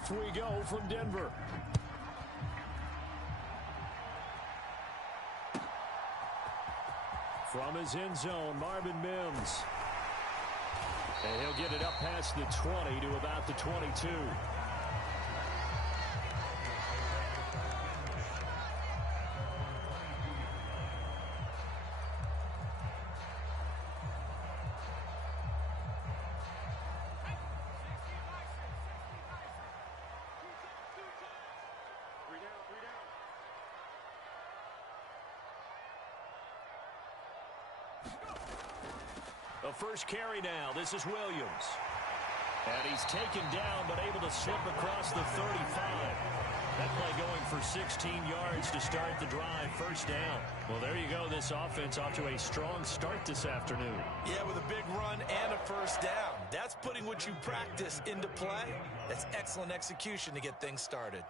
Off we go from Denver. From his end zone, Marvin Mims. And he'll get it up past the 20 to about the 22. The first carry now. This is Williams. And he's taken down but able to slip across the 35. That play going for 16 yards to start the drive. First down. Well, there you go. This offense off to a strong start this afternoon. Yeah, with a big run and a first down. That's putting what you practice into play. That's excellent execution to get things started.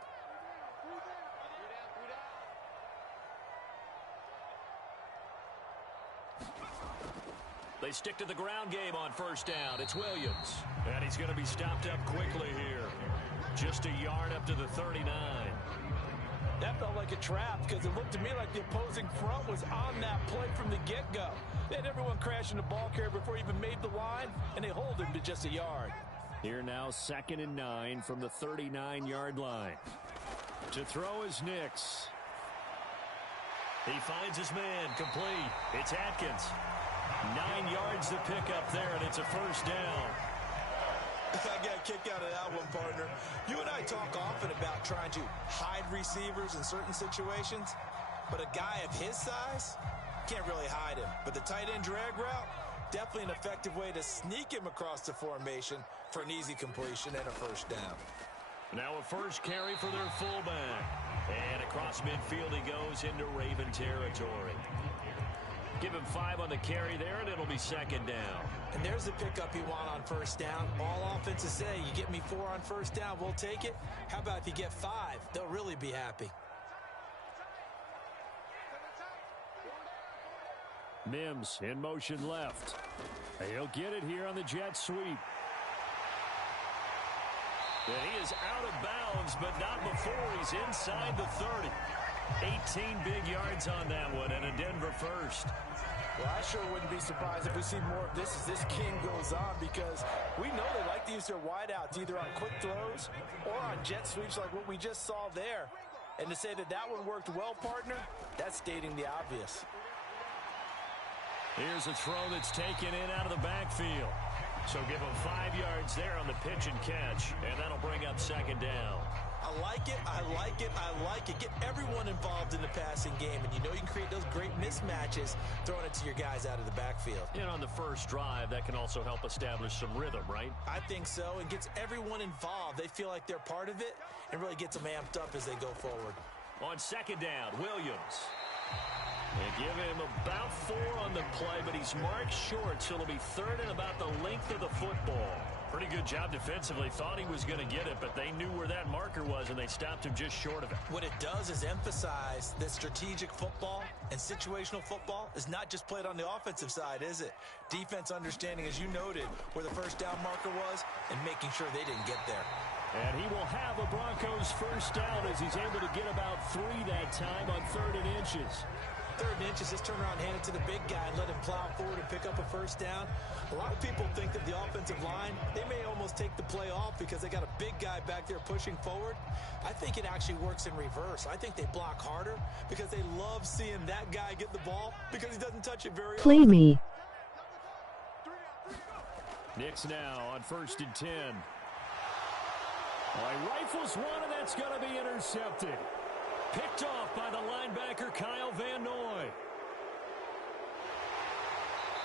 They stick to the ground game on first down. It's Williams. And he's going to be stopped up quickly here. Just a yard up to the 39. That felt like a trap because it looked to me like the opposing front was on that play from the get-go. They had everyone crashing the ball carrier before he even made the line, and they hold him to just a yard. Here now, 2nd and 9 from the 39-yard line. To throw is Nix. He finds his man, complete. It's Atkins. 9 yards to pick up there, and it's a first down. I got a kick out of that one, partner. You and I talk often about trying to hide receivers in certain situations, but a guy of his size can't really hide him. But the tight end drag route, definitely an effective way to sneak him across the formation for an easy completion and a first down. Now a first carry for their fullback. And across midfield he goes into Raven territory. Give him 5 on the carry there, and it'll be 2nd down. And there's the pickup you want on first down. All offenses say, you get me 4 on first down, we'll take it. How about if you get 5? They'll really be happy. Mims in motion left. He'll get it here on the jet sweep. And he is out of bounds, but not before he's inside the 30. 18 big yards on that one, and a Denver first. Well, I sure wouldn't be surprised if we see more of this as this game goes on, because we know they like to use their wideouts either on quick throws or on jet sweeps like what we just saw there. And to say that that one worked well, partner, that's stating the obvious. Here's a throw that's taken in out of the backfield. So give him 5 yards there on the pitch and catch, and that'll bring up 2nd down. I like it, I like it, I like it. Get everyone involved in the passing game, and you know you can create those great mismatches throwing it to your guys out of the backfield. And on the first drive, that can also help establish some rhythm, right? I think so, and gets everyone involved. They feel like they're part of it, and really gets them amped up as they go forward. On 2nd down, Williams. They give him about 4 on the play, but he's marked short, so it'll be 3rd and about the length of the football. Pretty good job defensively. Thought he was going to get it, but they knew where that marker was, and they stopped him just short of it. What it does is emphasize that strategic football and situational football is not just played on the offensive side, is it? Defense understanding, as you noted, where the first down marker was and making sure they didn't get there. And he will have a Broncos first down as he's able to get about 3 that time on 3rd and inches. 3rd and inches, just turn around, hand it to the big guy, and let him plow forward and pick up a first down. A lot of people think that the offensive line, they may almost take the play off because they got a big guy back there pushing forward. I think it actually works in reverse. I think they block harder because they love seeing that guy get the ball because he doesn't touch it very often. Play me. Nix now on 1st and 10. He rifles one, and that's going to be intercepted. Picked off by the linebacker, Kyle Van Noy.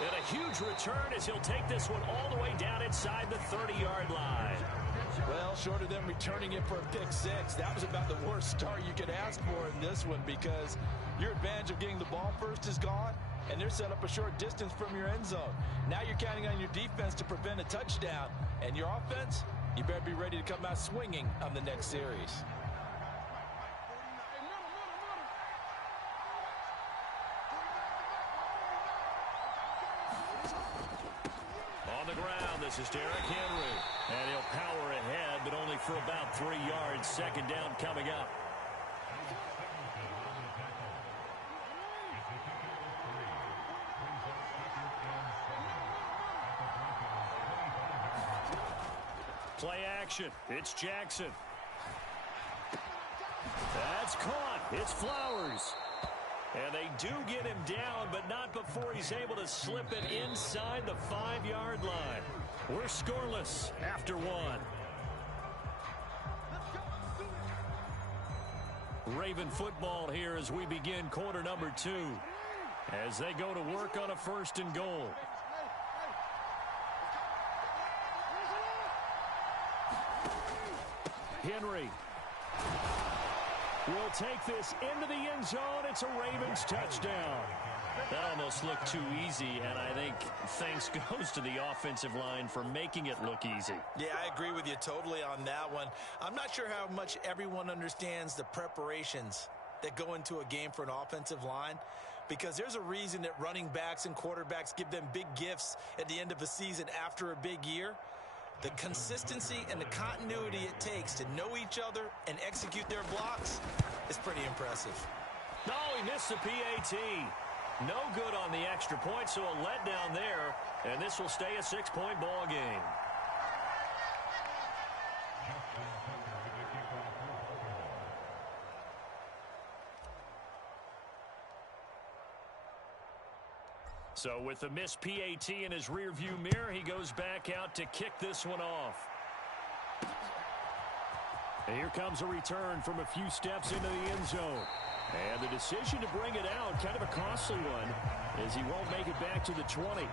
And a huge return as he'll take this one all the way down inside the 30-yard line. Well, short of them returning it for a pick 6, that was about the worst start you could ask for in this one because your advantage of getting the ball first is gone, and they're set up a short distance from your end zone. Now you're counting on your defense to prevent a touchdown, and your offense, you better be ready to come out swinging on the next series. ground. This is Derrick Henry. And he'll power ahead, but only for about 3 yards. Second down coming up. Play action. It's Jackson. That's caught. It's Flowers. And they do get him down, but not before he's able to slip it inside the 5-yard line. We're scoreless after one. Raven football here as we begin quarter number 2. As they go to work on a 1st and goal. Henry will take this into the end zone. It's a Ravens touchdown. That almost looked too easy, and I think thanks goes to the offensive line for making it look easy. Yeah, I agree with you totally on that one. I'm not sure how much everyone understands the preparations that go into a game for an offensive line, because there's a reason that running backs and quarterbacks give them big gifts at the end of a season after a big year. The consistency and the continuity it takes to know each other and execute their blocks is pretty impressive. No, he missed the PAT. No good on the extra point, so a letdown there, and this will stay a 6-point ball game. So with the missed PAT in his rearview mirror, he goes back out to kick this one off. And here comes a return from a few steps into the end zone. And the decision to bring it out, kind of a costly one, as he won't make it back to the 20.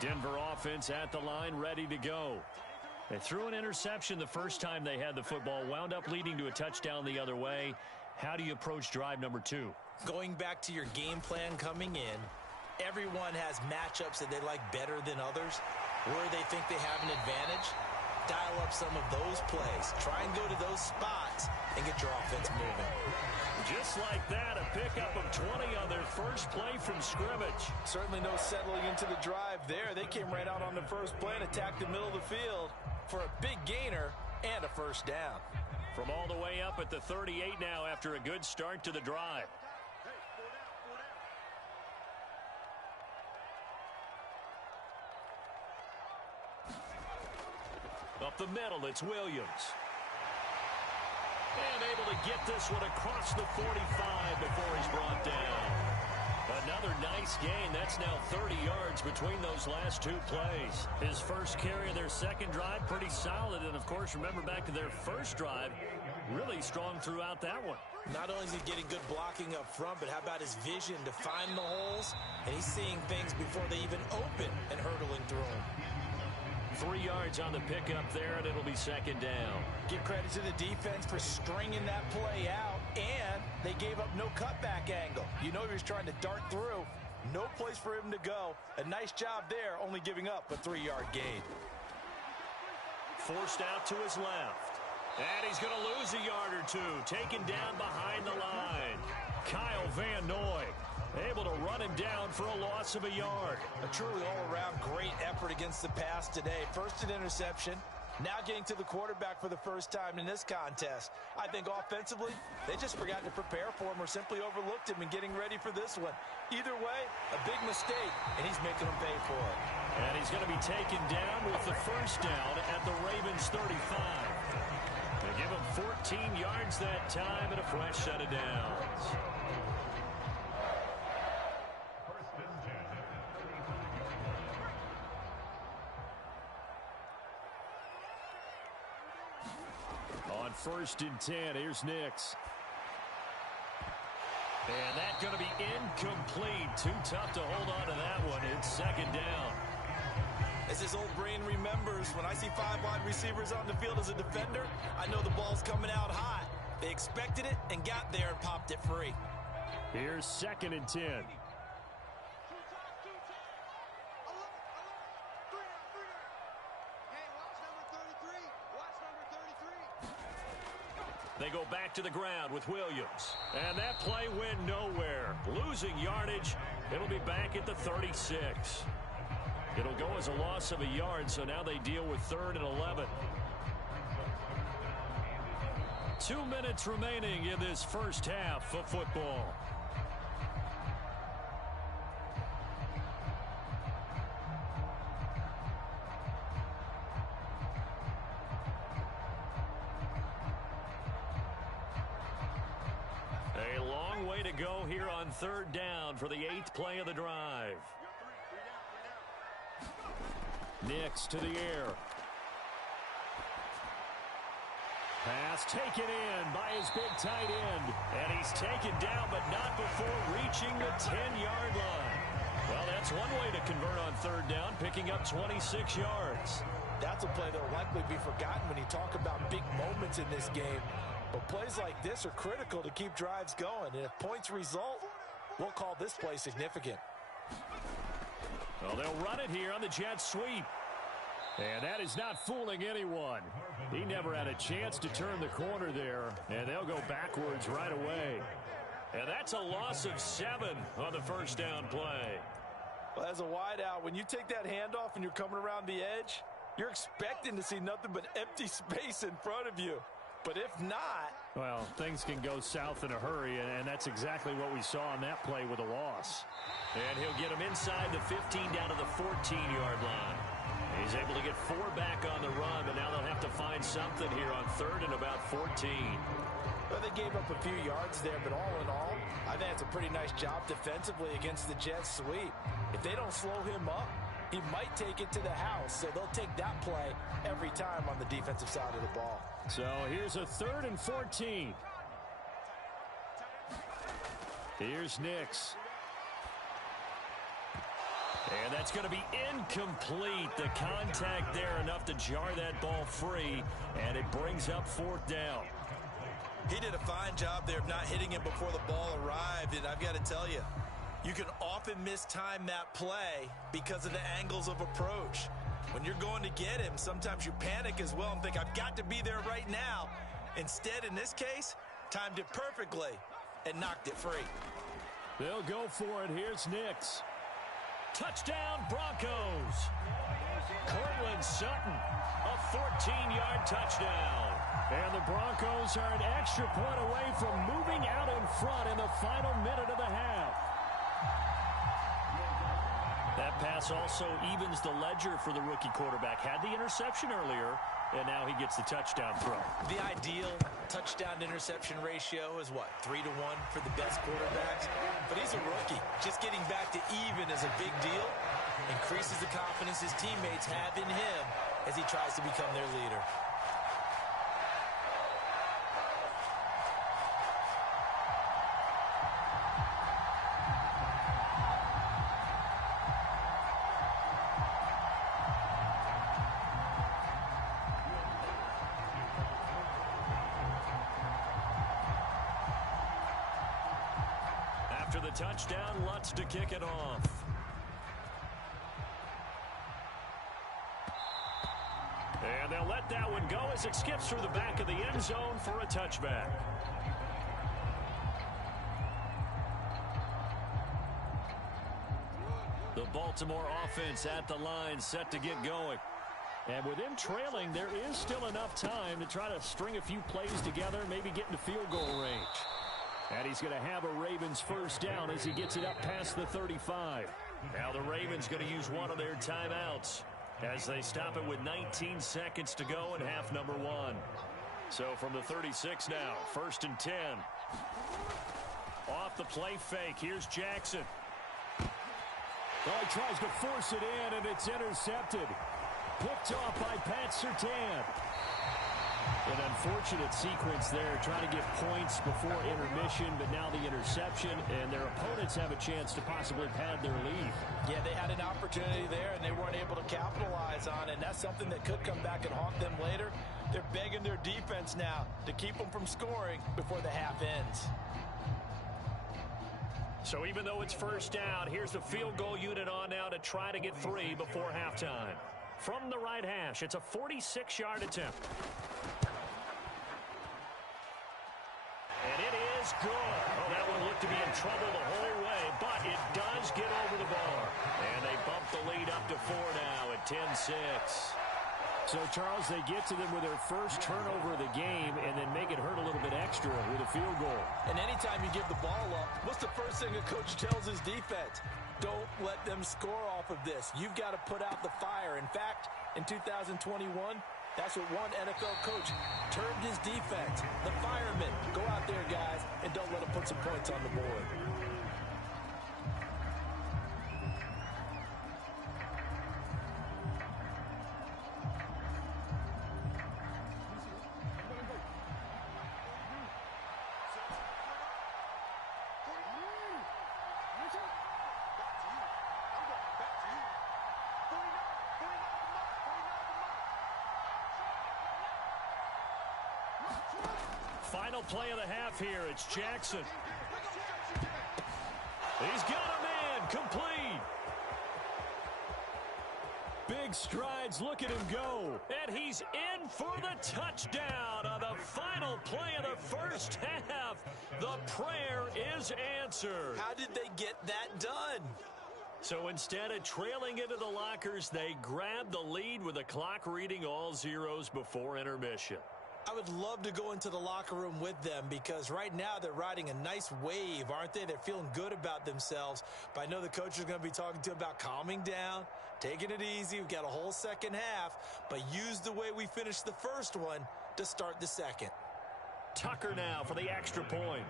Denver offense at the line, ready to go. They threw an interception the first time they had the football, wound up leading to a touchdown the other way. How do you approach drive number 2? Going back to your game plan coming in, everyone has matchups that they like better than others, where they think they have an advantage. Dial up some of those plays. Try and go to those spots and get your offense moving. Just like that, a pickup of 20 on their first play from scrimmage. Certainly no settling into the drive there. They came right out on the first play and attacked the middle of the field for a big gainer and a first down. From all the way up at the 38 now after a good start to the drive. Up the middle, it's Williams. And able to get this one across the 45 before he's brought down. Another nice gain. That's now 30 yards between those last 2 plays. His first carry of their second drive, pretty solid. And, of course, remember back to their first drive, really strong throughout that one. Not only is he getting good blocking up front, but how about his vision to find the holes? And he's seeing things before they even open and hurtling through them. 3 yards on the pickup there, and it'll be second down. Give credit to the defense for stringing that play out, and they gave up no cutback angle. You know he was trying to dart through. No place for him to go. A nice job there, only giving up a 3-yard gain. Forced out to his left. And he's going to lose a yard or 2. Taken down behind the line. Kyle Van Noy able to run him down for a loss of a yard. A truly all-around great effort against the pass today. First an interception, now getting to the quarterback for the first time in this contest. I think offensively, they just forgot to prepare for him or simply overlooked him in getting ready for this one. Either way, a big mistake, and he's making them pay for it. And he's going to be taken down with the first down at the Ravens 35. They give him 14 yards that time and a fresh set of downs. On 1st and 10, here's Nix. And that's going to be incomplete. Too tough to hold on to that one. It's second down. As his old brain remembers, when I see 5 wide receivers on the field as a defender, I know the ball's coming out hot. They expected it and got there and popped it free. Here's 2nd and 10. They go back to the ground with Williams. And that play went nowhere. Losing yardage. It'll be back at the 36. It'll go as a loss of a yard, so now they deal with 3rd and 11. 2 minutes remaining in this first half of football. A long way to go here on 3rd down for the 8th play of the drive. Nix to the air. Pass taken in by his big tight end. And he's taken down, but not before reaching the 10-yard line. Well, that's one way to convert on 3rd down, picking up 26 yards. That's a play that will likely be forgotten when you talk about big moments in this game. But plays like this are critical to keep drives going. And if points result, we'll call this play significant. Well, they'll run it here on the jet sweep. And that is not fooling anyone. He never had a chance to turn the corner there. And they'll go backwards right away. And that's a loss of 7 on the first down play. Well, as a wideout, when you take that handoff and you're coming around the edge, you're expecting to see nothing but empty space in front of you. But if not... Well, things can go south in a hurry, and that's exactly what we saw on that play with a loss. And he'll get him inside the 15 down to the 14-yard line. He's able to get 4 back on the run, but now they'll have to find something here on 3rd and about 14. Well, they gave up a few yards there, but all in all, I think it's a pretty nice job defensively against the jet sweep. If they don't slow him up, he might take it to the house, so they'll take that play every time on the defensive side of the ball. So here's a 3rd and 14. Here's Nix. And that's going to be incomplete. The contact there enough to jar that ball free, and it brings up 4th down. He did a fine job there of not hitting him before the ball arrived, and I've got to tell you, you can often mistime that play because of the angles of approach. When you're going to get him, sometimes you panic as well and think, I've got to be there right now. Instead, in this case, timed it perfectly and knocked it free. They'll go for it. Here's Nix. Touchdown, Broncos. Cortland Sutton, a 14-yard touchdown. And the Broncos are an extra point away from moving out in front in the final minute of the half. That pass also evens the ledger for the rookie quarterback. Had the interception earlier, and now he gets the touchdown throw. The ideal touchdown-interception ratio is what, 3-to-1 for the best quarterbacks? But he's a rookie. Just getting back to even is a big deal. Increases the confidence his teammates have in him as he tries to become their leader. After the touchdown, Lutz to kick it off. And they'll let that one go as it skips through the back of the end zone for a touchback. The Baltimore offense at the line set to get going. And with them trailing, there is still enough time to try to string a few plays together, maybe get into field goal range. And he's going to have a Ravens first down as he gets it up past the 35. Now the Ravens going to use one of their timeouts as they stop it with 19 seconds to go in half number 1. So from the 36 now, 1st and 10. Off the play fake, here's Jackson. Oh, he tries to force it in, and it's intercepted. Picked off by Pat Surtain. An unfortunate sequence there, trying to get points before intermission, but now the interception, and their opponents have a chance to possibly pad their lead. Yeah, they had an opportunity there, and they weren't able to capitalize on it, and that's something that could come back and haunt them later. They're begging their defense now to keep them from scoring before the half ends. So even though it's first down, here's the field goal unit on now to try to get 3 before halftime. From the right hash, it's a 46-yard attempt. is good. Oh, that one looked to be in trouble the whole way, but it does get over the bar. And they bump the lead up to 4 now at 10-6. So, Charles, they get to them with their first turnover of the game and then make it hurt a little bit extra with a field goal. And anytime you give the ball up, what's the first thing a coach tells his defense? Don't let them score off of this. You've got to put out the fire. In fact, in 2021, that's what one NFL coach termed his defense. The firemen. Go out there, guys, and don't let them put some points on the board. Final play of the half here. It's Jackson. He's got a man. Complete. Big strides. Look at him go. And he's in for the touchdown on the final play of the first half. The prayer is answered. How did they get that done? So instead of trailing into the lockers, they grabbed the lead with the clock reading all zeros before intermission. I would love to go into the locker room with them because right now they're riding a nice wave, aren't they? They're feeling good about themselves. But I know the coach is going to be talking to them about calming down, taking it easy. We've got a whole second half, but use the way we finished the first one to start the second. Tucker now for the extra point.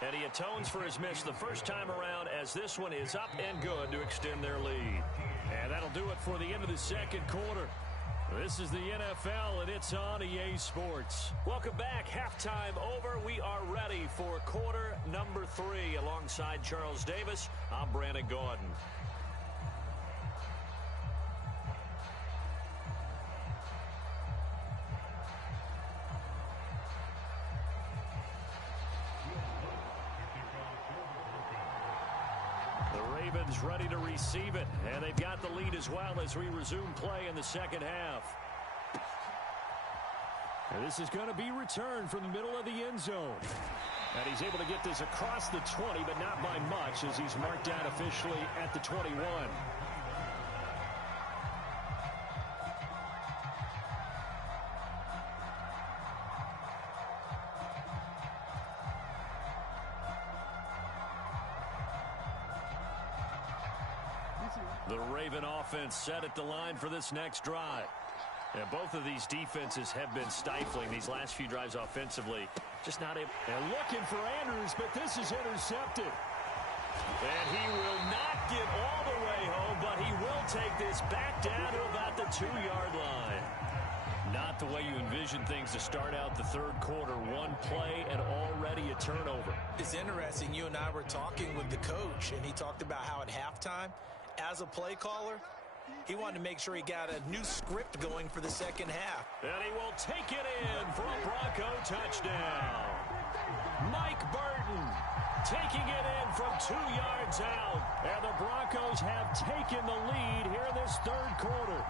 And he atones for his miss the first time around as this one is up and good to extend their lead. And that'll do it for the end of the second quarter. This is the NFL, and it's on EA Sports. Welcome back. Halftime over. We are ready for quarter number 3. Alongside Charles Davis, I'm Brandon Gaudin. Ravens ready to receive it, and they've got the lead as well as we resume play in the second half. And this is going to be returned from the middle of the end zone. And he's able to get this across the 20, but not by much as he's marked down officially at the 21. The Raven offense set at the line for this next drive. And both of these defenses have been stifling these last few drives offensively. Just not able. And looking for Andrews, but this is intercepted. And he will not get all the way home, but he will take this back down to about the 2-yard line. Not the way you envision things to start out the third quarter. One play and already a turnover. It's interesting. You and I were talking with the coach, and he talked about how at halftime, as a play caller, he wanted to make sure he got a new script going for the second half. And he will take it in for a Bronco touchdown. Mike Burton taking it in from 2 yards out. And the Broncos have taken the lead here in this third quarter.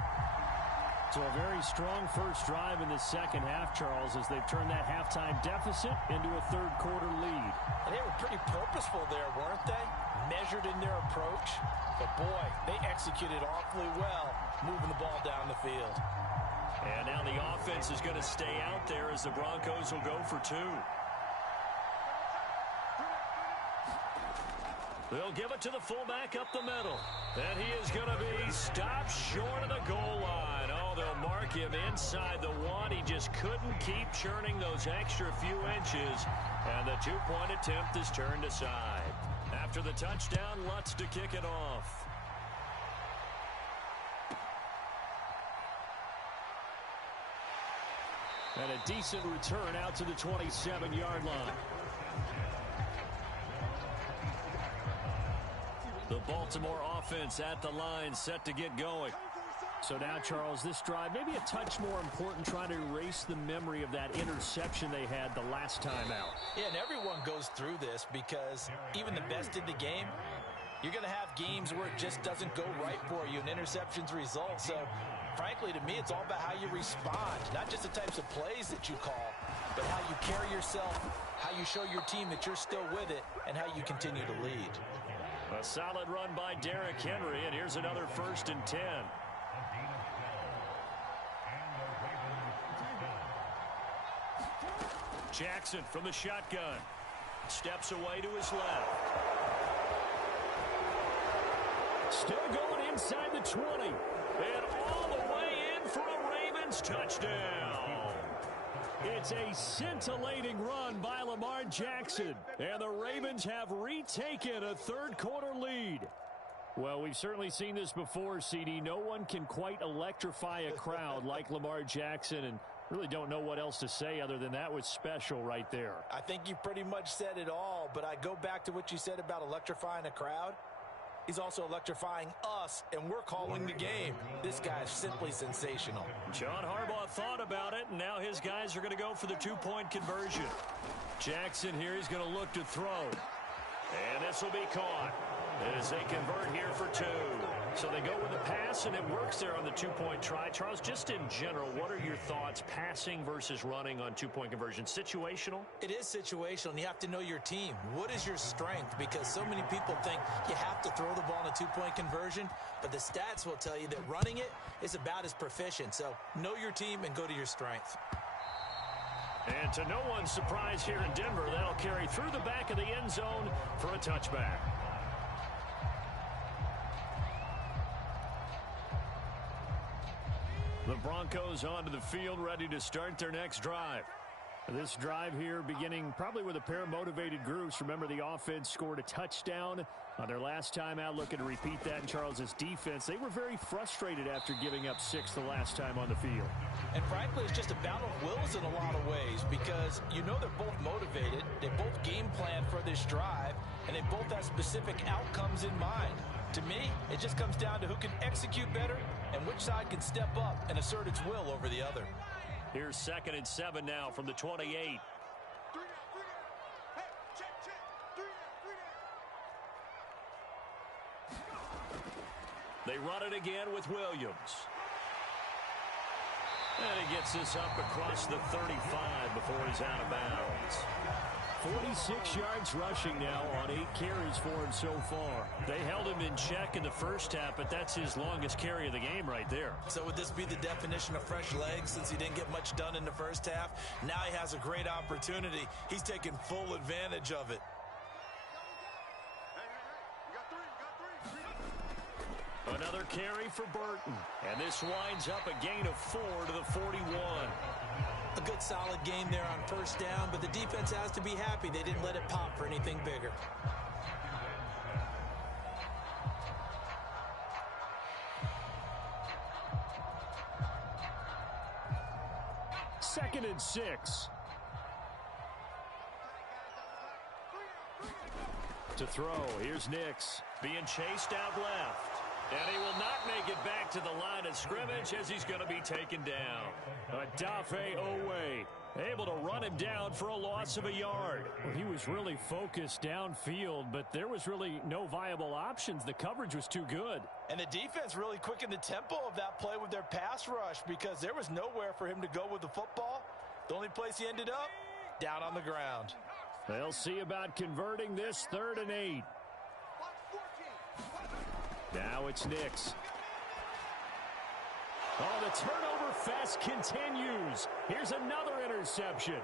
So a very strong first drive in the second half, Charles, as they've turned that halftime deficit into a third quarter lead. And they were pretty purposeful there, weren't they? Measured in their approach. But boy, they executed awfully well, moving the ball down the field. And now the offense is going to stay out there as the Broncos will go for 2. They'll give it to the fullback up the middle. And he is going to be stopped short of the goal line. Oh, they'll mark him inside the 1. He just couldn't keep churning those extra few inches. And the 2-point attempt is turned aside. After the touchdown, Lutz to kick it off. And a decent return out to the 27-yard line. The Baltimore offense at the line, set to get going. So now, Charles, this drive maybe a touch more important, trying to erase the memory of that interception they had the last time out. Yeah, and everyone goes through this because even the best in the game, You're going to have games where it just doesn't go right for you, and interceptions result. So, frankly, to me, it's all about how you respond, not just the types of plays that you call, but how you carry yourself, how you show your team that you're still with it, and how you continue to lead. A solid run by Derrick Henry, and here's another 1st and 10. Jackson from the shotgun. Steps away to his left. Still going inside the 20. And all the way in for a Ravens touchdown. It's a scintillating run by Lamar Jackson. And the Ravens have retaken a third-quarter lead. Well, we've certainly seen this before, CD. No one can quite electrify a crowd like Lamar Jackson, and really don't know what else to say other than that was special right there. I think you pretty much said it all, but I go back to what you said about electrifying a crowd. He's also electrifying us, and we're calling the game. This guy's simply sensational. John Harbaugh thought about it, and now his guys are going to go for the two-point conversion. Jackson here is going to look to throw. And this will be caught as they convert here for 2. So they go with the pass, and it works there on the two-point try. Charles, just in general, what are your thoughts passing versus running on two-point conversion? Situational? It is situational, and you have to know your team. What is your strength? Because so many people think you have to throw the ball in a two-point conversion, but the stats will tell you that running it is about as proficient. So know your team and go to your strength. And to no one's surprise here in Denver, that'll carry through the back of the end zone for a touchback. The Broncos onto the field, ready to start their next drive. This drive here beginning probably with a pair of motivated groups. Remember, the offense scored a touchdown on their last time out. Looking to repeat that in Charles's defense. They were very frustrated after giving up 6 the last time on the field. And frankly, it's just a battle of wills in a lot of ways, because you know they're both motivated. They both game plan for this drive, and they both have specific outcomes in mind. To me, it just comes down to who can execute better and which side can step up and assert its will over the other. Here's 2nd and 7 now from the 28. They run it again with Williams. And he gets this up across the 35 before he's out of bounds. 46 yards rushing now on 8 carries for him so far. They held him in check in the first half, but that's his longest carry of the game right there. So would this be the definition of fresh legs since he didn't get much done in the first half? Now he has a great opportunity. He's taking full advantage of it. Another carry for Burton. And this winds up a gain of 4 to the 41. A good solid game there on first down, but the defense has to be happy they didn't let it pop for anything bigger. Second and 6. To throw, here's Nix. Being chased out left. And he will not make it back to the line of scrimmage as he's going to be taken down. Adafe Owe able to run him down for a loss of a yard. Well, he was really focused downfield, but there was really no viable options. The coverage was too good. And the defense really quickened the tempo of that play with their pass rush, because there was nowhere for him to go with the football. The only place he ended up, down on the ground. They'll see about converting this 3rd and 8. Now it's Nix. Oh, the turnover fest continues. Here's another interception.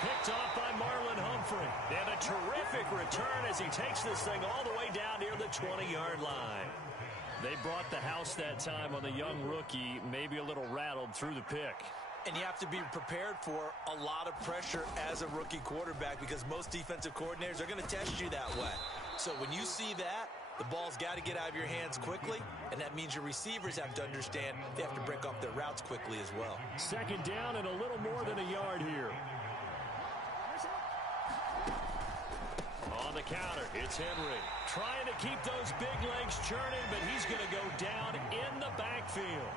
Picked off by Marlon Humphrey. And a terrific return as he takes this thing all the way down near the 20-yard line. They brought the house that time on the young rookie, maybe a little rattled through the pick. And you have to be prepared for a lot of pressure as a rookie quarterback, because most defensive coordinators are going to test you that way. So when you see that, the ball's got to get out of your hands quickly, and that means your receivers have to understand they have to break off their routes quickly as well. 2nd down and a little more than a yard here. On the counter, it's Henry. Trying to keep those big legs churning, but he's going to go down in the backfield.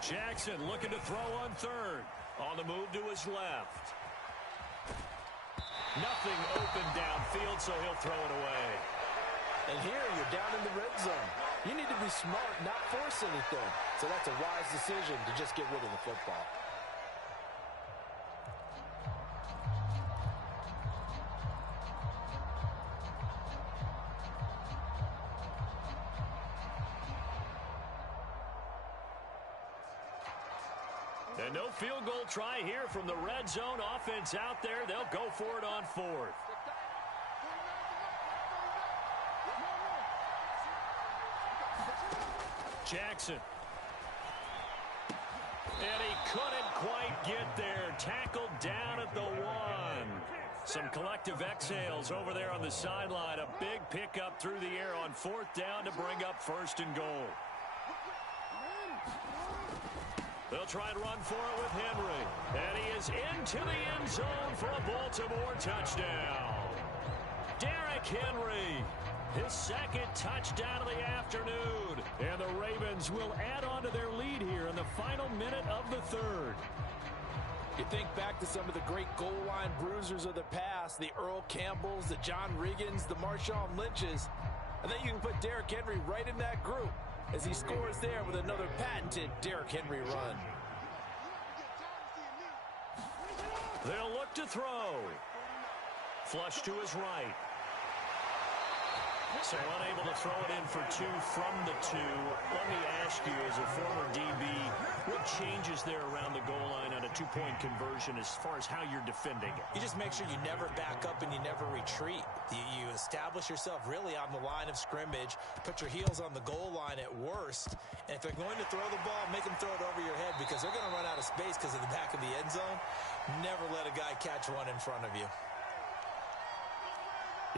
Jackson looking to throw on 3rd. On the move to his left. Nothing open downfield, so he'll throw it away. And here you're down in the red zone. You need to be smart, not force anything. So that's a wise decision to just get rid of the football. And no field goal try here from the red zone. Offense out there. They'll go for it on 4th. Jackson. And he couldn't quite get there. Tackled down at the 1. Some collective exhales over there on the sideline. A big pickup through the air on 4th down to bring up 1st and goal. They'll try and run for it with Henry. And he is into the end zone for a Baltimore touchdown. Derrick Henry, his 2nd touchdown of the afternoon. And the Ravens will add on to their lead here in the final minute of the 3rd. You think back to some of the great goal line bruisers of the past, the Earl Campbells, the John Riggins, the Marshawn Lynches. I think you can put Derrick Henry right in that group as he scores there with another patented Derrick Henry run. They'll look to throw. Flush to his right. So unable to throw it in for 2 from the 2. Let me ask you, as a former DB, what changes there around the goal line on a 2-point conversion as far as how you're defending it? You just make sure you never back up and you never retreat. You establish yourself really on the line of scrimmage, put your heels on the goal line at worst, and if they're going to throw the ball, make them throw it over your head because they're going to run out of space because of the back of the end zone. Never let a guy catch one in front of you.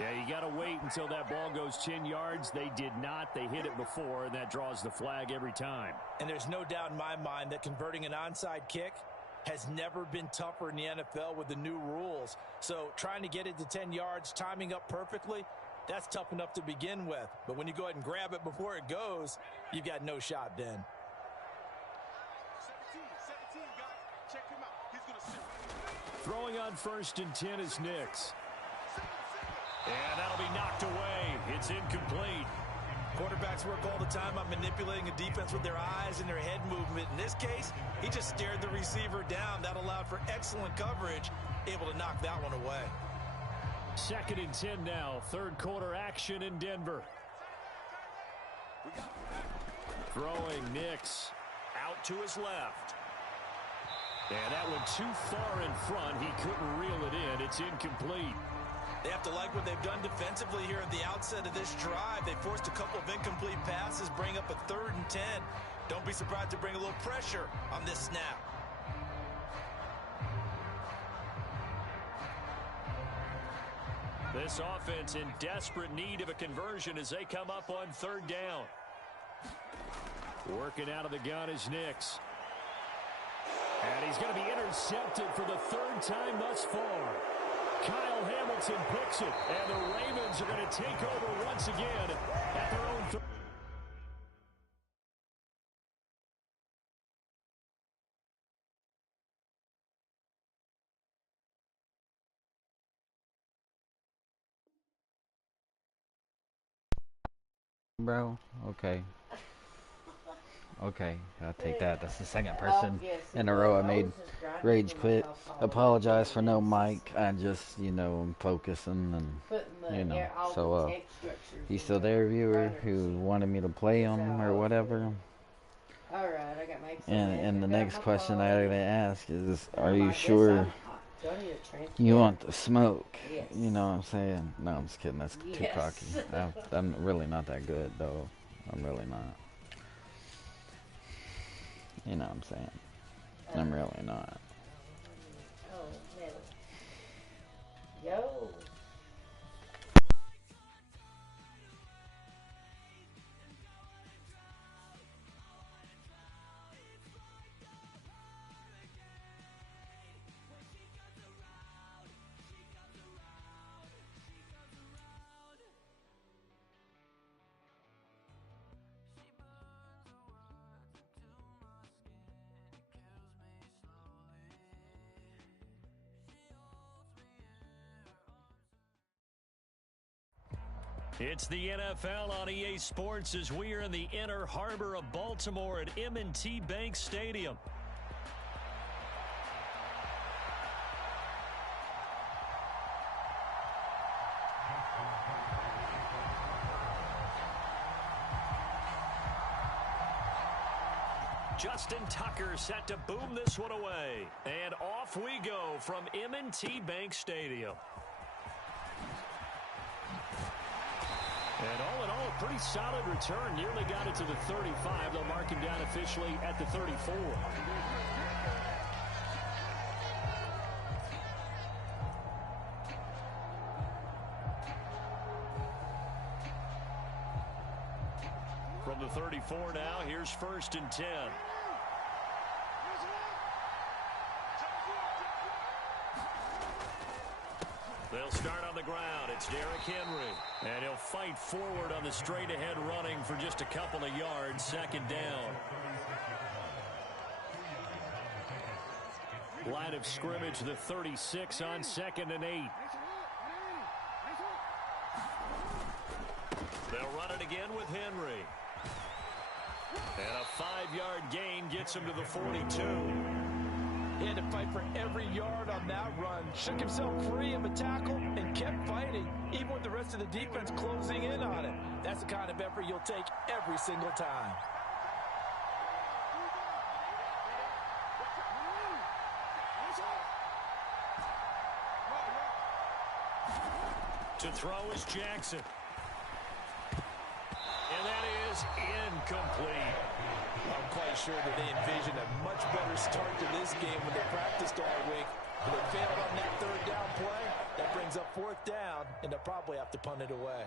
Yeah, you got to wait until that ball goes 10 yards. They did not. They hit it before, and that draws the flag every time. And there's no doubt in my mind that converting an onside kick has never been tougher in the NFL with the new rules. So trying to get it to 10 yards, timing up perfectly, that's tough enough to begin with. But when you go ahead and grab it before it goes, you've got no shot then. Throwing on 1st and 10 is Nix. And that'll be knocked away. It's incomplete. Quarterbacks work all the time on manipulating a defense with their eyes and their head movement. In this case, he just stared the receiver down. That allowed for excellent coverage, able to knock that one away. 2nd and 10 now. 3rd quarter action in Denver. Throwing Nix out to his left. And that went too far in front. He couldn't reel it in. It's incomplete. They have to like what they've done defensively here at the outset of this drive. They forced a couple of incomplete passes, bring up a 3rd and 10. Don't be surprised to bring a little pressure on this snap. This offense in desperate need of a conversion as they come up on 3rd down. Working out of the gun is Nix. And he's going to be intercepted for the 3rd time thus far. Kyle Hamilton picks it, and the Ravens are going to take over once again at their own Bro, okay. Okay, I'll take that. That's the 2nd person in a row I made rage quit. Apologize for no mic. I just, I'm focusing and, So, you still there, viewer, who wanted me to play him or whatever? Alright, I got my And the next question I gotta ask is, are you sure you want the smoke? Yes. You know what I'm saying? No, I'm just kidding. That's too cocky. I'm really not that good, though. I'm really not. You know what I'm saying? I'm really not. Oh, no. Yo. It's the NFL on EA Sports as we are in the inner harbor of Baltimore at M&T Bank Stadium. Justin Tucker set to boom this one away. And off we go from M&T Bank Stadium. And all in all, a pretty solid return. Nearly got it to the 35. They'll mark him down officially at the 34. From the 34 now, here's 1st and 10. They'll start on the ground. It's Derrick Henry. And he'll fight forward on the straight-ahead running for just a couple of yards. 2nd down. Line of scrimmage, the 36 on 2nd and 8. They'll run it again with Henry. And a 5-yard gain gets him to the 42. He had to fight for every yard on that run. Shook himself free of a tackle and kept fighting, even with the rest of the defense closing in on him. That's the kind of effort you'll take every single time. To throw is Jackson. And that is incomplete. I'm quite sure that they envisioned a much better start to this game when they practiced all week. But they failed on that 3rd down play. That brings up 4th down, and they'll probably have to punt it away.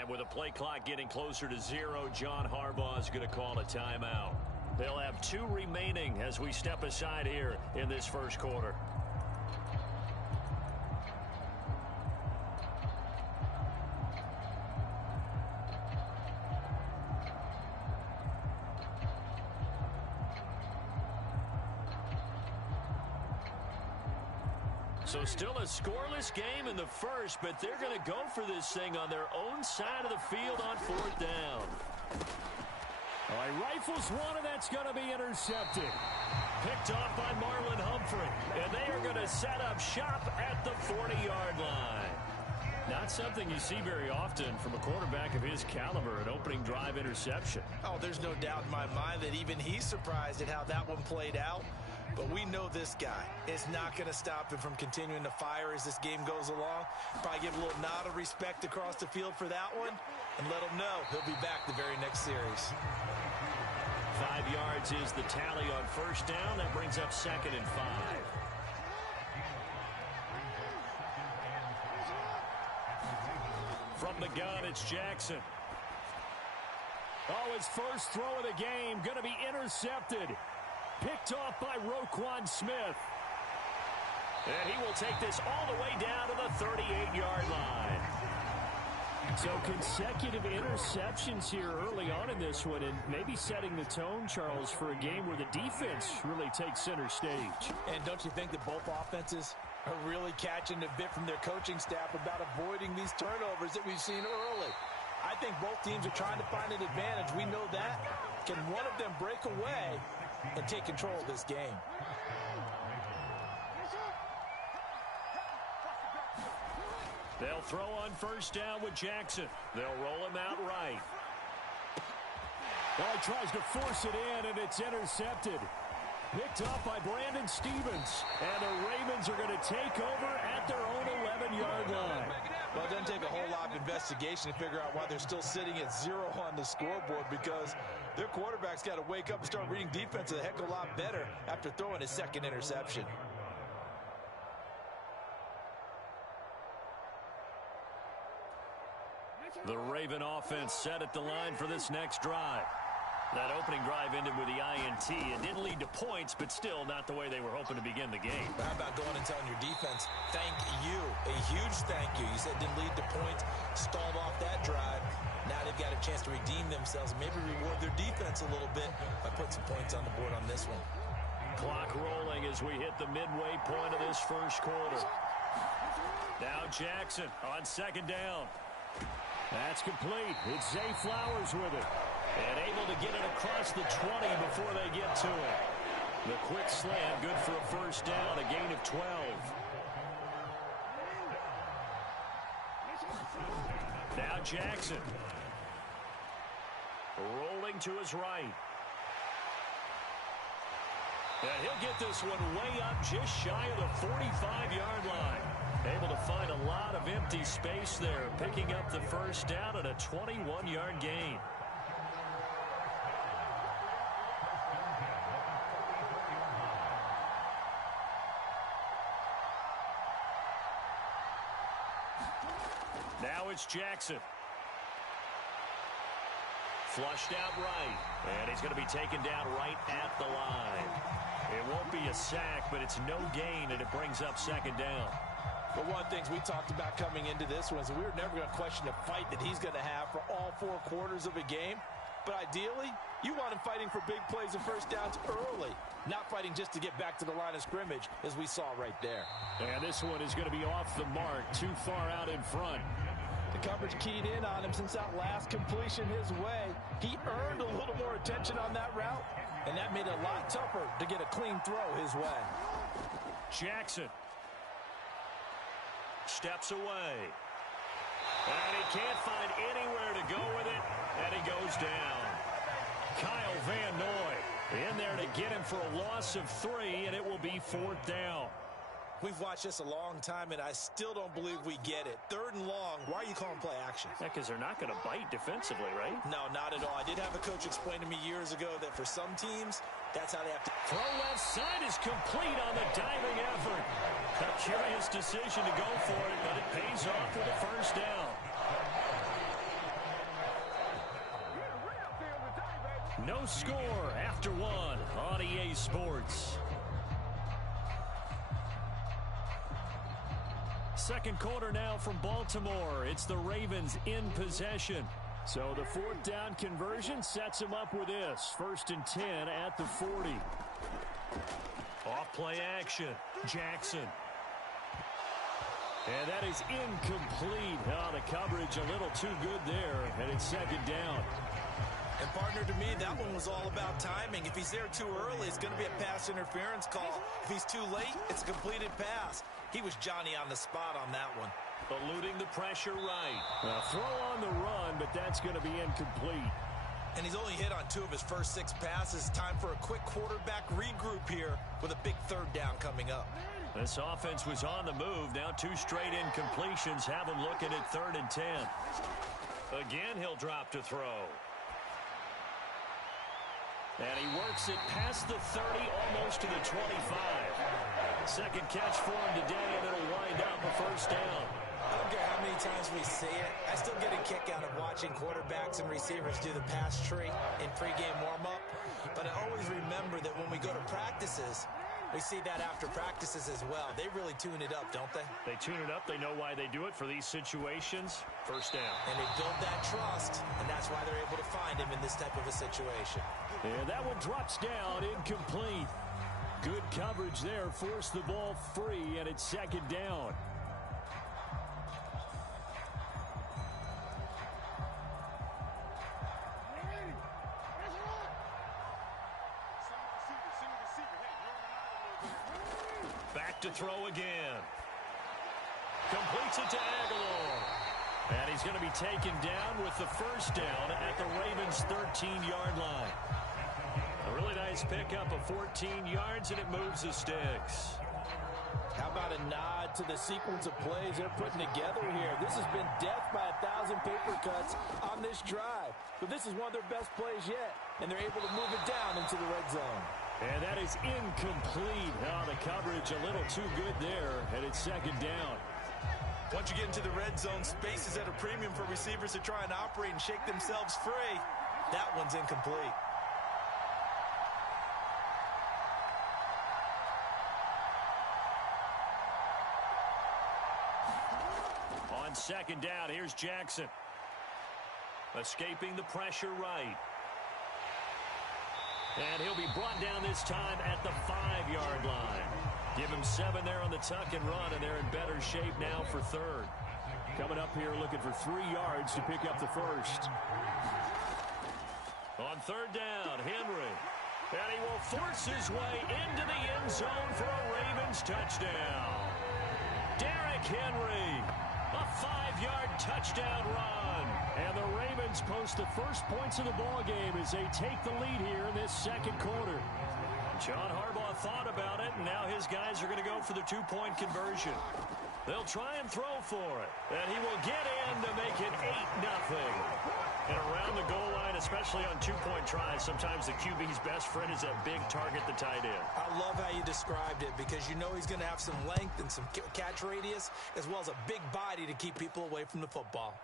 And with the play clock getting closer to 0, John Harbaugh is going to call a timeout. They'll have 2 remaining as we step aside here in this 1st quarter. So still a scoreless game in the 1st, but they're going to go for this thing on their own side of the field on 4th down. All right, rifles one, and that's going to be intercepted. Picked off by Marlon Humphrey, and they are going to set up shop at the 40-yard line. Not something you see very often from a quarterback of his caliber, an opening drive interception. Oh, there's no doubt in my mind that even he's surprised at how that one played out. But we know this guy is not going to stop him from continuing to fire as this game goes along. Probably give a little nod of respect across the field for that one and let him know he'll be back the very next series. 5 yards is the tally on 1st down. That brings up 2nd and 5. From the gun, it's Jackson. Oh, his first throw of the game going to be intercepted. Picked off by Roquan Smith. And he will take this all the way down to the 38-yard line. So consecutive interceptions here early on in this one, and maybe setting the tone, Charles, for a game where the defense really takes center stage. And don't you think that both offenses are really catching a bit from their coaching staff about avoiding these turnovers that we've seen early? I think both teams are trying to find an advantage. We know that. Can one of them break away and take control of this game? They'll throw on 1st down with Jackson. They'll roll him out right. Well, he tries to force it in, and it's intercepted. Picked off by Brandon Stevens. And the Ravens are going to take over at their own 11-yard line. Well, it doesn't take a whole lot of investigation to figure out why they're still sitting at 0 on the scoreboard, because their quarterback's got to wake up and start reading defense a heck of a lot better after throwing his 2nd interception. The Raven offense set at the line for this next drive. That opening drive ended with the INT. It didn't lead to points, but still not the way they were hoping to begin the game. How about going and telling your defense, thank you, a huge thank you. You said didn't lead to points, stalled off that drive. Now they've got a chance to redeem themselves and maybe reward their defense a little bit by putting some points on the board on this one. Clock rolling as we hit the midway point of this first quarter. Now Jackson on second down. That's complete. It's Zay Flowers with it. And able to get it across the 20 before they get to it. The quick slant, good for a first down, a gain of 12. Now Jackson. Rolling to his right. And he'll get this one way up just shy of the 45-yard line. Able to find a lot of empty space there, picking up the first down at a 21-yard gain. Now it's Jackson. Flushed out right. And he's going to be taken down right at the line. It won't be a sack, but it's no gain, and it brings up second down. But one of the things we talked about coming into this one is we were never going to question the fight that he's going to have for all 4 quarters of a game. But ideally, you want him fighting for big plays and first downs early, not fighting just to get back to the line of scrimmage, as we saw right there. And this one is going to be off the mark, too far out in front. The coverage keyed in on him since that last completion his way. He earned a little more attention on that route, and that made it a lot tougher to get a clean throw his way. Jackson steps away. And he can't find anywhere to go with it, and he goes down. Kyle Van Noy in there to get him for a loss of 3, and it will be 4th down. We've watched this a long time, and I still don't believe we get it. 3rd and long, why are you calling play action? Yeah, because they're not going to bite defensively, right? No, not at all. I did have a coach explain to me years ago that for some teams, that's how they have to. Throw left side is complete on the diving effort. A curious decision to go for it, but it pays off with a first down. No score after 1 on EA Sports. Second quarter now from Baltimore. It's the Ravens in possession. So the 4th down conversion sets them up with this. 1st and 10 at the 40. Off play action. Jackson. And that is incomplete. Oh, the coverage a little too good there. And it's 2nd down. And partner, to me, that one was all about timing. If he's there too early, it's going to be a pass interference call. If he's too late, it's a completed pass. He was Johnny on the spot on that one. Eluding the pressure right. A throw on the run, but that's going to be incomplete. And he's only hit on 2 of his first 6 passes. Time for a quick quarterback regroup here with a big 3rd down coming up. This offense was on the move. Now 2 straight incompletions have him looking at 3rd and 10. Again, he'll drop to throw. And he works it past the 30, almost to the 25. Second catch for him today, and it'll wind up a first down. I don't care how many times we see it. I still get a kick out of watching quarterbacks and receivers do the pass tree in pregame warm-up. But I always remember that when we go to practices, we see that after practices as well. They really tune it up, don't they? They tune it up. They know why they do it for these situations. First down. And they build that trust, and that's why they're able to find him in this type of a situation. And that one drops down, incomplete. Good coverage there, forced the ball free, and it's 2nd down. Back to throw again. Completes it to Aguilar. And he's going to be taken down with the first down at the Ravens' 13-yard line. A really nice pickup of 14 yards, and it moves the sticks. How about a nod to the sequence of plays they're putting together here? This has been death by 1,000 paper cuts on this drive. But this is one of their best plays yet, and they're able to move it down into the red zone. And that is incomplete. Oh, the coverage a little too good there, and it's 2nd down. Once you get into the red zone, space is at a premium for receivers to try and operate and shake themselves free. That one's incomplete. on second down, here's Jackson. Escaping the pressure right. And he'll be brought down this time at the 5-yard line. Give him 7 there on the tuck and run, and they're in better shape now for third. Coming up here looking for 3 yards to pick up the first. On third down, Henry. And he will force his way into the end zone for a Ravens touchdown. Derrick Henry, a 5-yard touchdown run. And the Ravens post the first points of the ball game as they take the lead here in this second quarter. John Harbaugh thought about it, and now his guys are going to go for the 2-point conversion. They'll try and throw for it, and he will get in to make it 8-0. And around the goal line, especially on 2-point tries, sometimes the QB's best friend is that big target, the tight end. I love how you described it because you know he's going to have some length and some catch radius as well as a big body to keep people away from the football.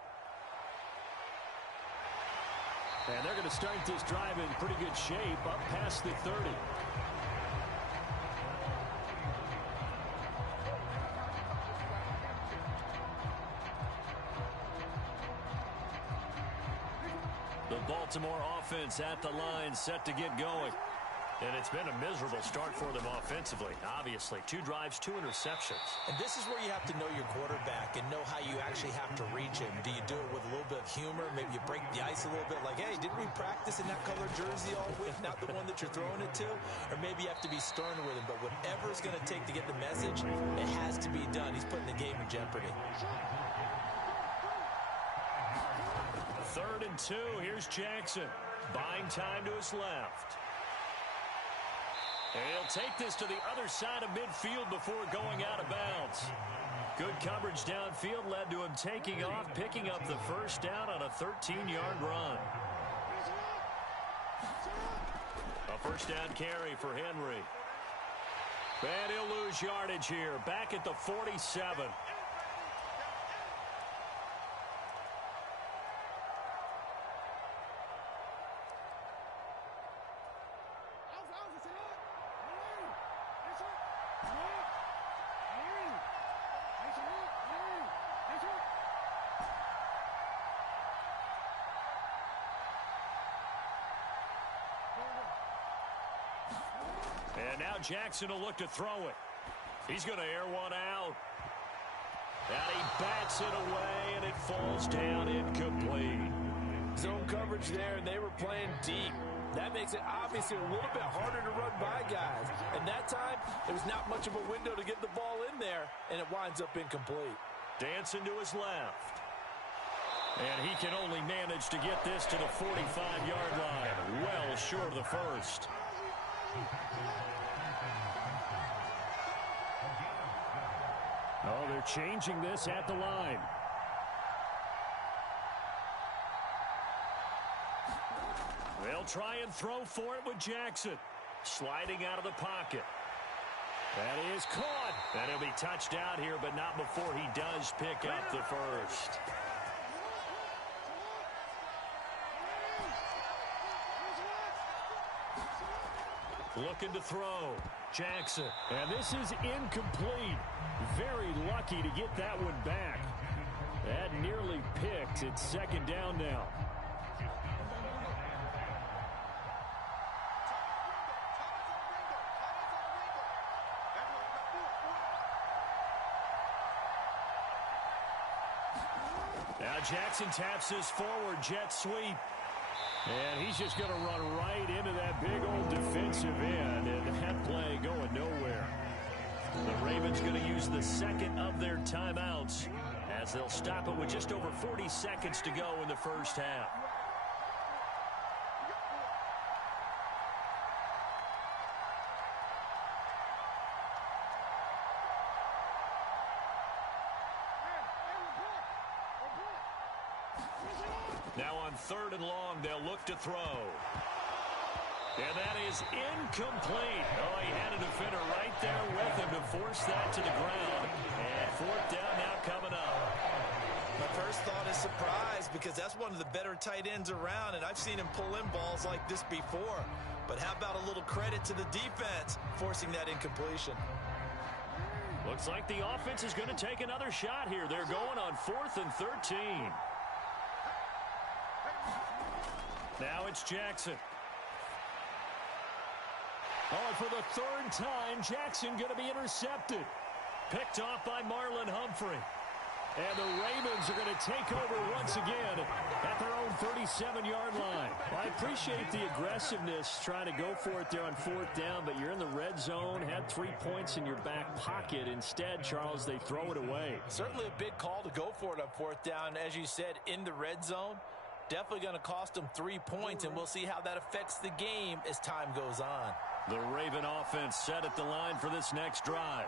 And they're going to start this drive in pretty good shape up past the 30. The Baltimore offense at the line, set to get going. And it's been a miserable start for them offensively, obviously. 2 drives, 2 interceptions. And this is where you have to know your quarterback and know how you actually have to reach him. Do you do it with a little bit of humor? Maybe you break the ice a little bit like, hey, didn't we practice in that colored jersey all week, not the one that you're throwing it to? Or maybe you have to be stern with him. But whatever it's going to take to get the message, it has to be done. He's putting the game in jeopardy. 3rd and 2. Here's Jackson. Buying time to his left. And he'll take this to the other side of midfield before going out of bounds. Good coverage downfield led to him taking off, picking up the first down on a 13-yard run. A first down carry for Henry. And he'll lose yardage here. Back at the 47. And now Jackson will look to throw it. He's going to air one out. And he bats it away, and it falls down incomplete. Zone coverage there, and they were playing deep. That makes it obviously a little bit harder to run by guys. And that time, there was not much of a window to get the ball in there, and it winds up incomplete. Dancing to his left. And he can only manage to get this to the 45-yard line. Well short of the first. Oh, they're changing this at the line. They'll try and throw for it with Jackson. Sliding out of the pocket. That is caught. And he'll be touched out here, but not before he does pick up the first. Looking to throw. Jackson. And this is incomplete. Very lucky to get that one back. That nearly picked. It's second down now. Now Jackson taps his forward jet sweep. And he's just going to run right into that big old defensive end. And that play going nowhere. The Ravens going to use the second of their timeouts as they'll stop it with just over 40 seconds to go in the first half. Now on 3rd and long, they'll look to throw. And that is incomplete. Oh, he had a defender right there with him to force that to the ground. And 4th down now coming up. My first thought is surprise because that's one of the better tight ends around, and I've seen him pull in balls like this before. But how about a little credit to the defense forcing that incompletion? Looks like the offense is going to take another shot here. They're going on 4th and 13. Now it's Jackson. Oh, for the 3rd time, Jackson going to be intercepted. Picked off by Marlon Humphrey. And the Ravens are going to take over once again at their own 37-yard line. Well, I appreciate the aggressiveness trying to go for it there on 4th down, but you're in the red zone, had 3 points in your back pocket. Instead, Charles, they throw it away. Certainly a big call to go for it on 4th down. As you said, in the red zone, definitely going to cost them 3 points, and we'll see how that affects the game as time goes on. The Raven offense set at the line for this next drive.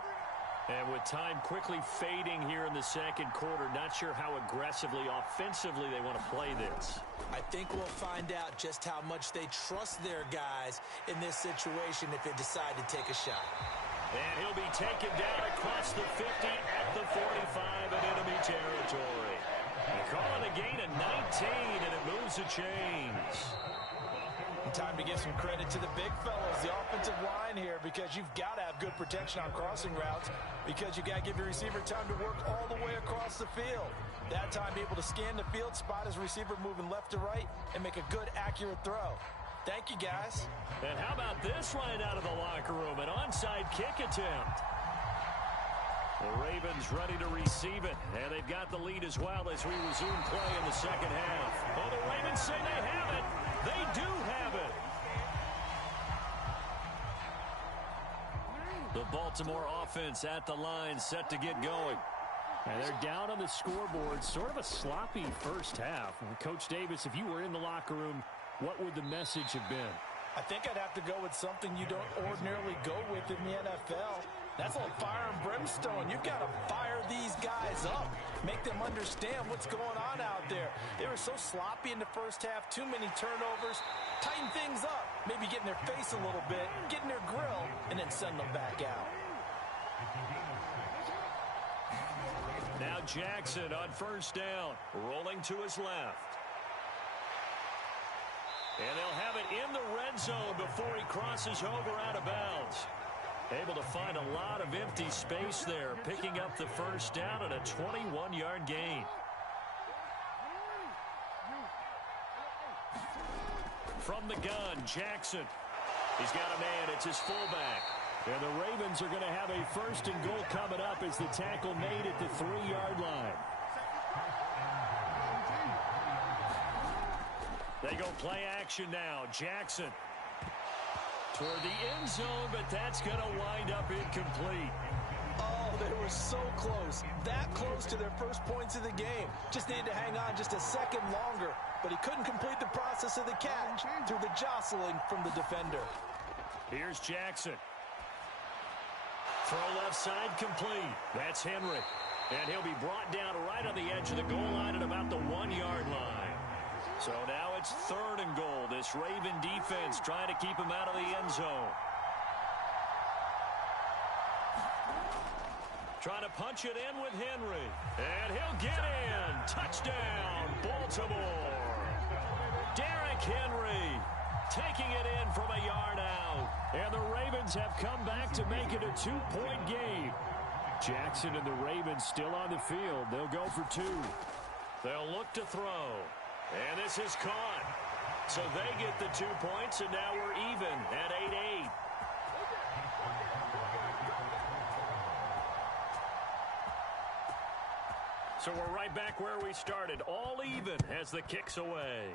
And with time quickly fading here in the 2nd quarter, not sure how aggressively, offensively they want to play this. I think we'll find out just how much they trust their guys in this situation if they decide to take a shot. And he'll be taken down across the 50 at the 45 in enemy territory. They call it a gain of 19, and it moves the chains. Time to give some credit to the big fellas, the offensive line here, because you've got to have good protection on crossing routes, because you got to give your receiver time to work all the way across the field. That time, be able to scan the field, spot his receiver moving left to right, and make a good, accurate throw. Thank you, guys. And how about this right out of the locker room? An onside kick attempt. The Ravens ready to receive it, and they've got the lead as well as we resume play in the 2nd half. Oh, the Ravens say they have it. They do have it. The Baltimore offense at the line, set to get going. And they're down on the scoreboard. Sort of a sloppy first half. Coach Davis, if you were in the locker room, what would the message have been? I think I'd have to go with something you don't ordinarily go with in the NFL. That's a little fire and brimstone. You've got to fire these guys up. Make them understand what's going on out there. They were so sloppy in the first half. Too many turnovers. Tighten things up. Maybe get in their face a little bit. Get in their grill. And then send them back out. Now Jackson on 1st down. Rolling to his left. And they'll have it in the red zone before he crosses over out of bounds. Able to find a lot of empty space there, picking up the 1st down and a 21-yard gain. From the gun, Jackson. He's got a man. It's his fullback. And the Ravens are going to have a 1st and goal coming up as the tackle made at the 3-yard line. They go play action now. Jackson toward the end zone, but that's going to wind up incomplete. Oh, they were so close. That close to their first points of the game. Just needed to hang on just a second longer, but he couldn't complete the process of the catch through the jostling from the defender. Here's Jackson. Throw left side complete. That's Henry. And he'll be brought down right on the edge of the goal line at about the 1-yard line. So now it's 3rd and goal. This Raven defense trying to keep him out of the end zone. Trying to punch it in with Henry. And he'll get in. Touchdown, Baltimore. Derrick Henry taking it in from a yard out. And the Ravens have come back to make it a 2-point game. Jackson and the Ravens still on the field. They'll go for 2. They'll look to throw. And this is caught. So they get the 2 points, and now we're even at 8-8. So we're right back where we started. All even as the kick's away.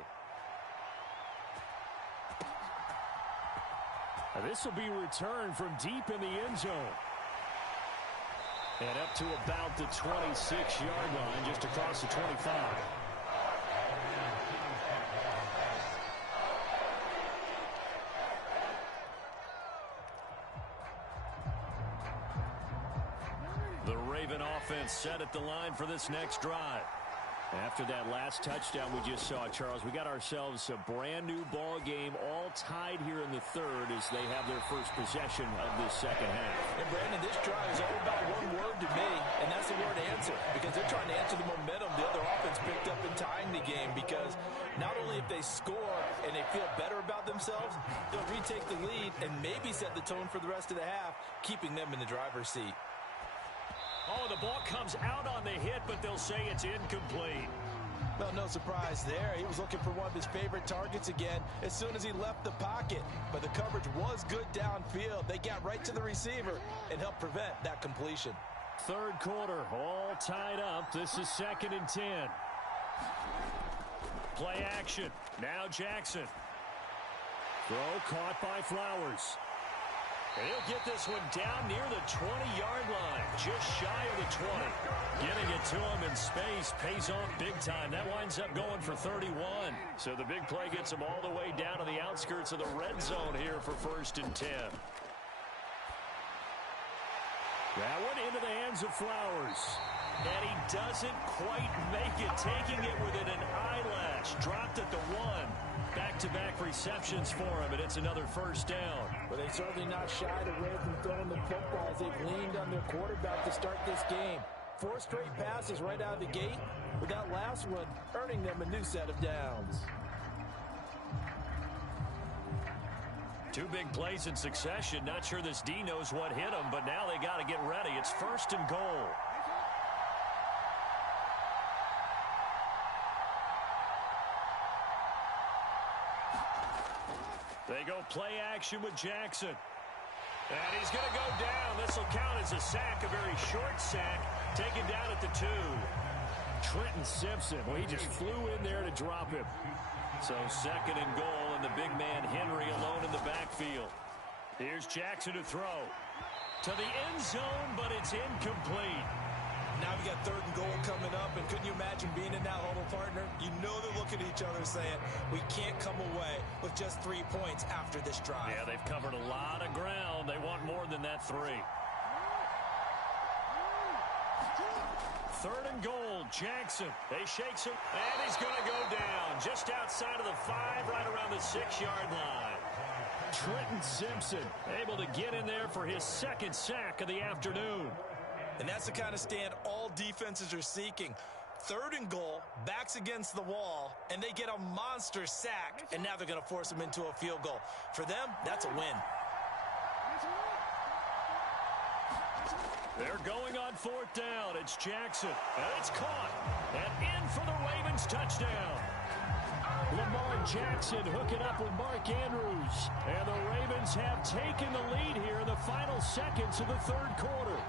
Now this will be returned from deep in the end zone. And up to about the 26-yard line, just across the 25. The Raven offense set at the line for this next drive. After that last touchdown we just saw, Charles, we got ourselves a brand new ball game, all tied here in the 3rd as they have their first possession of this 2nd half. And Brandon, this drive is all about one word to me, and that's the word answer, because they're trying to answer the momentum the other offense picked up in tying the game, because not only if they score and they feel better about themselves, they'll retake the lead and maybe set the tone for the rest of the half, keeping them in the driver's seat. Oh, the ball comes out on the hit, but they'll say it's incomplete. Well, no surprise there. He was looking for one of his favorite targets again as soon as he left the pocket. But the coverage was good downfield. They got right to the receiver and helped prevent that completion. Third quarter, all tied up. This is 2nd and 10. Play action. Now Jackson. Throw caught by Flowers. And he'll get this one down near the 20-yard line, just shy of the 20. Getting it to him in space pays off big time. That winds up going for 31. So the big play gets him all the way down to the outskirts of the red zone here for 1st and 10. That one into the hands of Flowers. And he doesn't quite make it, taking it within an eyelash. Dropped at the 1. Back-to-back receptions for him, and it's another 1st down. But they certainly not shied away from throwing the football as they've leaned on their quarterback to start this game. 4 straight passes right out of the gate, with that last one earning them a new set of downs. 2 big plays in succession. Not sure this D knows what hit him, but now they got to get ready. It's 1st and goal. They go play action with Jackson. And he's going to go down. This will count as a sack, a very short sack, taken down at the 2. Trenton Simpson, well, he just flew in there to drop him. So 2nd and goal, and the big man Henry alone in the backfield. Here's Jackson to throw. To the end zone, but it's incomplete. Now we got 3rd and goal coming up, and couldn't you imagine being in that huddle, partner? You know they're looking at each other saying, we can't come away with just 3 points after this drive. Yeah, they've covered a lot of ground. They want more than that 3. 3rd and goal, Jackson. They shakes him, and he's going to go down just outside of the 5, right around the 6-yard line. Trenton Simpson able to get in there for his 2nd sack of the afternoon. And that's the kind of stand all defenses are seeking. 3rd and goal, backs against the wall, and they get a monster sack, and now they're going to force them into a field goal. For them, that's a win. They're going on 4th down. It's Jackson, and it's caught. And in for the Ravens touchdown. Lamar Jackson hooking up with Mark Andrews. And the Ravens have taken the lead here in the final seconds of the 3rd quarter.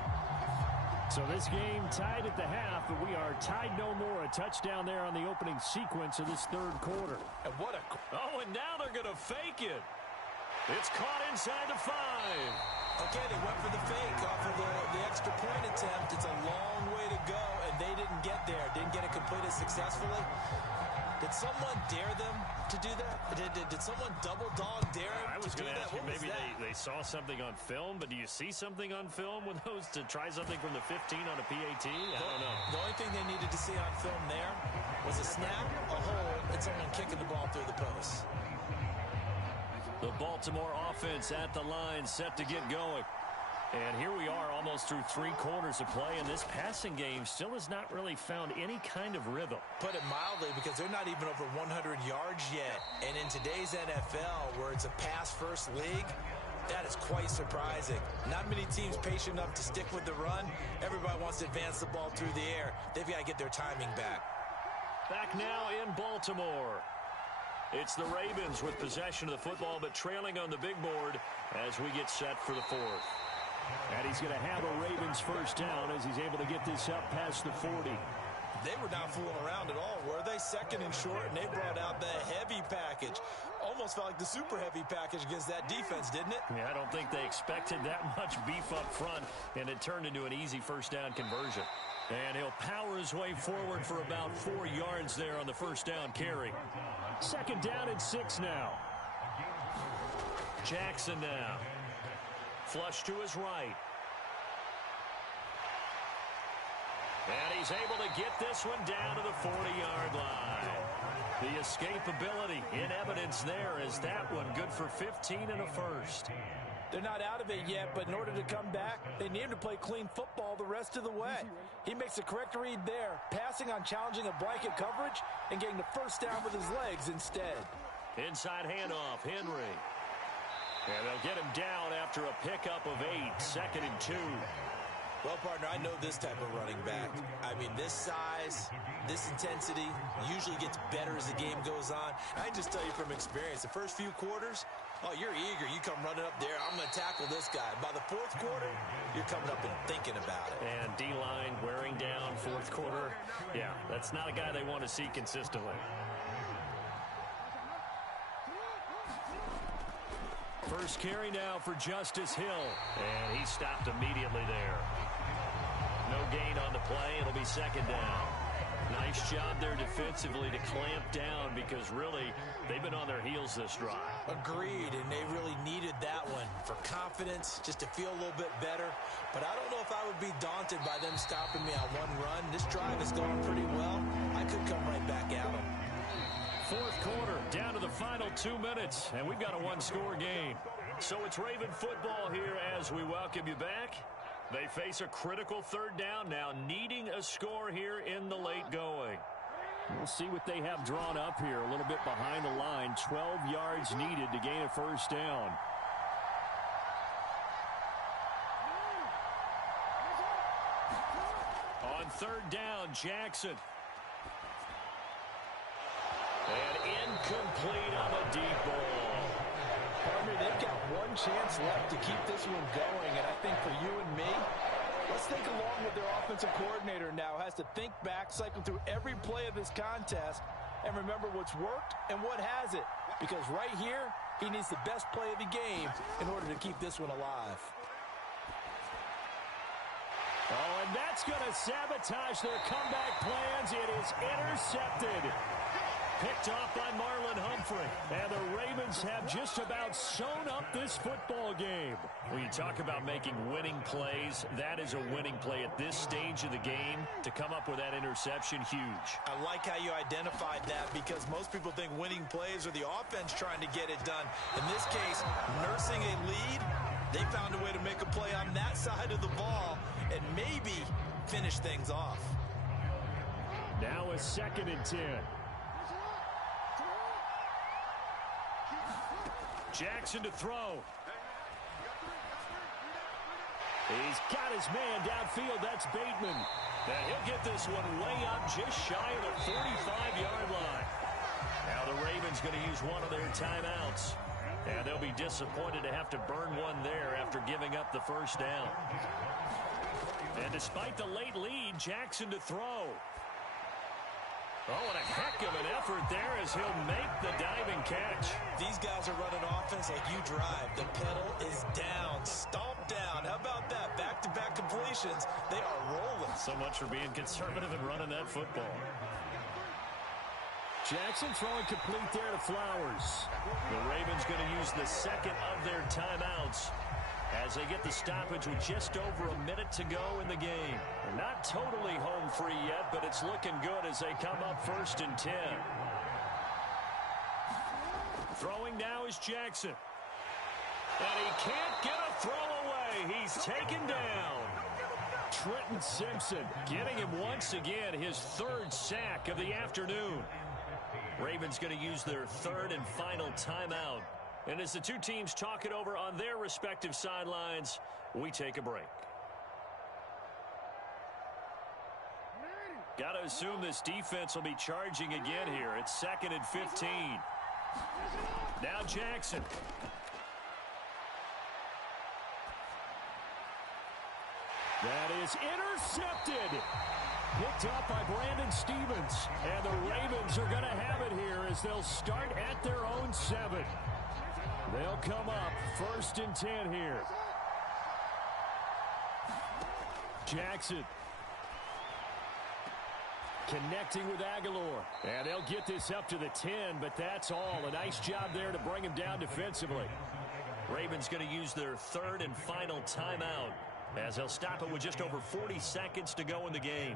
So this game tied at the half, but we are tied no more. A touchdown there on the opening sequence of this 3rd quarter. And what a... Oh, and now they're going to fake it. It's caught inside the 5. Okay, they went for the fake off of the extra point attempt. It's a long way to go, and they didn't get there. Didn't get it completed successfully. Did someone dare them to do that? Did someone double dog dare them I was going to ask you, maybe they saw something on film, but do you see something on film with those to try something from the 15 on a PAT? I don't know. The only thing they needed to see on film there was a snap, a hold, and someone kicking the ball through the post. The Baltimore offense at the line, set to get going. And here we are almost through 3 quarters of play, and this passing game still has not really found any kind of rhythm. Put it mildly, because they're not even over 100 yards yet. And in today's NFL, where it's a pass-first league, that is quite surprising. Not many teams patient enough to stick with the run. Everybody wants to advance the ball through the air. They've got to get their timing back. Back now in Baltimore. It's the Ravens with possession of the football, but trailing on the big board as we get set for the 4th. And he's going to have a Ravens 1st down as he's able to get this up past the 40. They were not fooling around at all, were they? 2nd and short, and they brought out the heavy package. Almost felt like the super heavy package against that defense, didn't it? Yeah, I don't think they expected that much beef up front, and it turned into an easy 1st down conversion. And he'll power his way forward for about 4 yards there on the 1st down carry. 2nd down and 6 now. Jackson now. Flush to his right. And he's able to get this one down to the 40-yard line. The escapability in evidence there is that one good for 15 and a 1st. They're not out of it yet, but in order to come back, they need him to play clean football the rest of the way. He makes the correct read there, passing on challenging a blanket coverage and getting the 1st down with his legs instead. Inside handoff, Henry. And they'll get him down after a pickup of 8, 2nd and 2. Well, partner, I know this type of running back. I mean, this size, this intensity usually gets better as the game goes on. I can just tell you from experience, the first few quarters, oh, you're eager. You come running up there, I'm going to tackle this guy. By the fourth quarter, you're coming up and thinking about it. And D-line wearing down fourth quarter. Yeah, that's not a guy they want to see consistently. First carry now for Justice Hill. And he stopped immediately there. No gain on the play. It'll be second down. Nice job there defensively to clamp down because really they've been on their heels this drive. Agreed, and they really needed that one for confidence, just to feel a little bit better. But I don't know if I would be daunted by them stopping me on one run. This drive is going pretty well. I could come right back at them. Fourth quarter, down to the final 2 minutes, and we've got a one-score game. So it's Raven football here as we welcome you back. They face a critical third down now, needing a score here in the late going. We'll see what they have drawn up here, a little bit behind the line. 12 yards needed to gain a first down. On third down, Jackson. And incomplete on the deep ball. Partner, they've got one chance left to keep this one going, and I think for you and me, let's think along with their offensive coordinator now. Has to think back, cycle through every play of this contest, and remember what's worked and what hasn't. Because right here, he needs the best play of the game in order to keep this one alive. Oh, and that's going to sabotage their comeback plans. It is intercepted. Picked off by Marlon Humphrey. And the Ravens have just about sewn up this football game. When you talk about making winning plays, that is a winning play at this stage of the game. To come up with that interception, huge. I like how you identified that because most people think winning plays are the offense trying to get it done. In this case, nursing a lead, they found a way to make a play on that side of the ball and maybe finish things off. Now a 2nd and 10. Jackson to throw. He's got his man downfield. That's Bateman. And he'll get this one way up just shy of the 45-yard line. Now the Ravens going to use one of their timeouts. And they'll be disappointed to have to burn one there after giving up the first down. And despite the late lead, Jackson to throw. Oh, and a heck of an effort there as he'll make the diving catch. These guys are running offense like you drive. The pedal is down, stomp down. How about that? Back-to-back completions. They are rolling. So much for being conservative and running that football. Jackson throwing complete there to Flowers. The Ravens going to use the second of their timeouts as they get the stoppage with just over a minute to go in the game. They're not totally home free yet, but it's looking good as they come up 1st and 10. Throwing now is Jackson. And he can't get a throw away. He's taken down. Trenton Simpson getting him once again, his 3rd sack of the afternoon. Ravens going to use their 3rd and final timeout. And as the two teams talk it over on their respective sidelines, we take a break. Got to assume this defense will be charging again here. It's 2nd and 15. Now Jackson. That is intercepted. Picked up by Brandon Stevens. And the Ravens are going to have it here as they'll start at their own 7. They'll come up 1st and 10 here. Jackson. Connecting with Aguilar. And they'll get this up to the 10, but that's all. A nice job there to bring him down defensively. Ravens going to use their 3rd and final timeout as they'll stop it with just over 40 seconds to go in the game.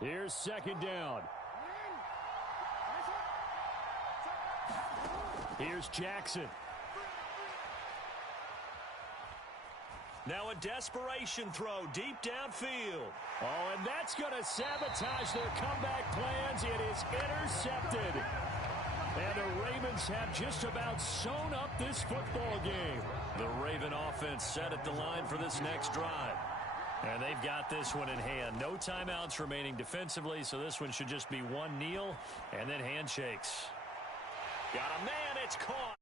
Here's 2nd down. Here's Jackson. Now a desperation throw deep downfield. Oh, and that's going to sabotage their comeback plans. It is intercepted. And the Ravens have just about sewn up this football game. The Raven offense set at the line for this next drive. And they've got this one in hand. No timeouts remaining defensively, so this one should just be one kneel and then handshakes. Got a man, it's caught.